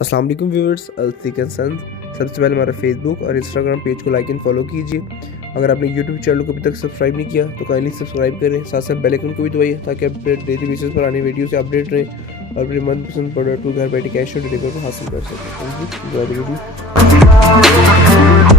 अस्सलाम वालेकुम viewers, Siddiq&Sons। सबसे पहले हमारा फेसबुक और इंस्टाग्राम पेज को लाइक एंड फॉलो कीजिए। अगर आपने यूट्यूब चैनल को अभी तक सब्सक्राइब नहीं किया तो काइंडली सब्सक्राइब करें, साथ साथ बेल आइकन को भी दबाइए ताकि आप डेली बेसिस पर आने वीडियो से अपडेट रहें और अपने मनपसंद प्रोडक्ट को घर बैठे कैश ऑन डिलीवर हासिल कर सकें। Thank you.